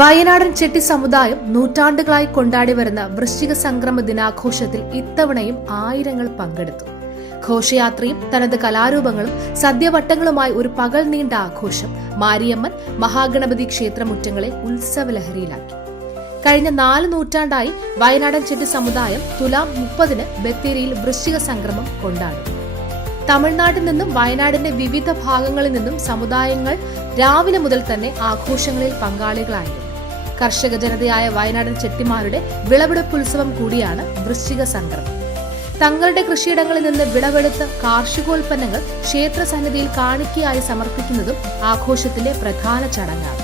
വയനാടൻ ചെട്ടി സമുദായം നൂറ്റാണ്ടുകളായി കൊണ്ടാടി വരുന്ന വൃശ്ചിക സംക്രമ ദിനാഘോഷത്തിൽ ഇത്തവണയും ആയിരങ്ങൾ പങ്കെടുത്തു. ഘോഷയാത്രയും തനത് കലാരൂപങ്ങളും സദ്യവട്ടങ്ങളുമായി ഒരു പകൽ നീണ്ട ആഘോഷം മാരിയമ്മൻ മഹാഗണപതി ക്ഷേത്രമുറ്റങ്ങളെ ഉത്സവലഹരിയിലാക്കി. കഴിഞ്ഞ 4 നൂറ്റാണ്ടായി വയനാടൻ ചെട്ടി സമുദായം തുലാം 30-ന് ബത്തേരിയിൽ വൃശ്ചിക സംക്രമം കൊണ്ടാടും. തമിഴ്നാട്ടിൽ നിന്നും വയനാടിന്റെ വിവിധ ഭാഗങ്ങളിൽ നിന്നും സമുദായങ്ങൾ രാവിലെ മുതൽ തന്നെ ആഘോഷങ്ങളിൽ പങ്കാളികളായിരുന്നു. കർഷക ജനതയായ വയനാടൻ ചെട്ടിമാരുടെ വിളവെടുപ്പുത്സവം കൂടിയാണ് വൃശ്ചിക സംക്രമം. തങ്ങളുടെ കൃഷിയിടങ്ങളിൽ നിന്ന് വിളവെടുത്ത കാർഷികോൽപ്പന്നങ്ങൾ ക്ഷേത്രസന്നിധിയിൽ കാണിക്കയായി സമർപ്പിക്കുന്നതും ആഘോഷത്തിലെ പ്രധാന ചടങ്ങാണ്.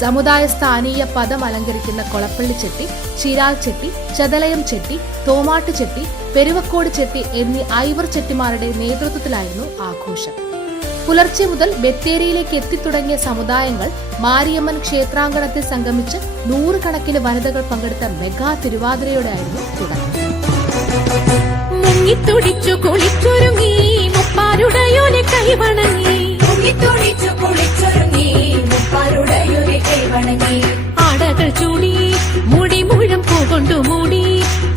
സമുദായ സ്ഥാനീയ പദം അലങ്കരിക്കുന്ന കൊളപ്പള്ളി ചെട്ടി, ചിരാൽ ചെട്ടി, ചതലയം ചെട്ടി, തോമാട്ട് ചെട്ടി, പെരുവക്കോട് ചെട്ടി എന്നീ ഐവർ ചെട്ടിമാരുടെ നേതൃത്വത്തിലായിരുന്നു ആഘോഷം. പുലർച്ചെ മുതൽ ബത്തേരിയിലേക്ക് എത്തിത്തുടങ്ങിയ സമുദായങ്ങൾ മാരിയമ്മൻ ക്ഷേത്രാങ്കണത്തിൽ സംഗമിച്ച് 100 കണക്കിന് വനിതകൾ പങ്കെടുത്ത മെഗാ തിരുവാതിരയോടെയായിരുന്നു തുടക്കം. ആടകൾ ചൂടി മുടി മുഴം പൂകൊണ്ടു മൂടി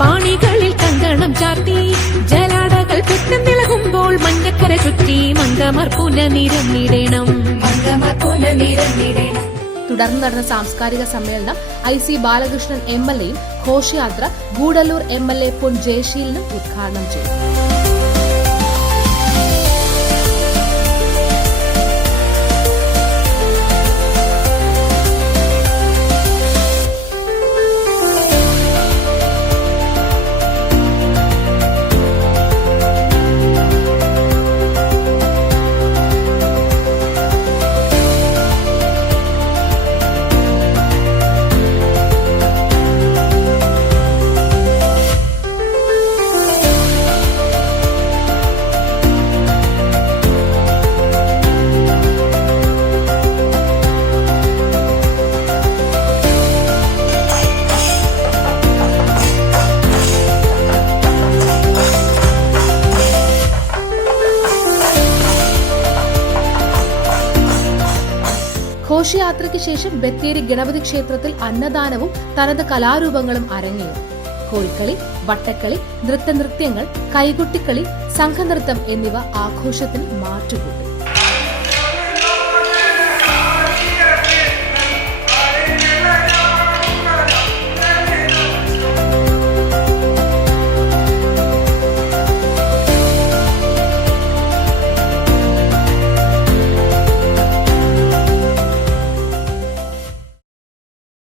പാണികളിൽ കങ്കണം ചാർത്തി ജലാടകൾ കുറ്റം തിളകുമ്പോൾ മഞ്ഞക്കര ചുറ്റി മങ്കമർ പുനനിരന്നിടണം. തുടർന്ന് നടന്ന സാംസ്കാരിക സമ്മേളനം IC ബാലകൃഷ്ണൻ MLA യും ഘോഷയാത്ര ഗൂഡല്ലൂർ MLA പൊൻ ജയശീലനും ഉദ്ഘാടനം ചെയ്തു. ഘോഷയാത്രയ്ക്ക് ശേഷം ബത്തേരി ഗണപതി ക്ഷേത്രത്തിൽ അന്നദാനവും തനത് കലാരൂപങ്ങളും അരങ്ങേറി. കോൽക്കളി, വട്ടക്കളി, നൃത്തങ്ങൾ, കൈകൊട്ടിക്കളി, സംഘനൃത്തം എന്നിവ ആഘോഷത്തിന് മാറ്റുകൂട്ടി.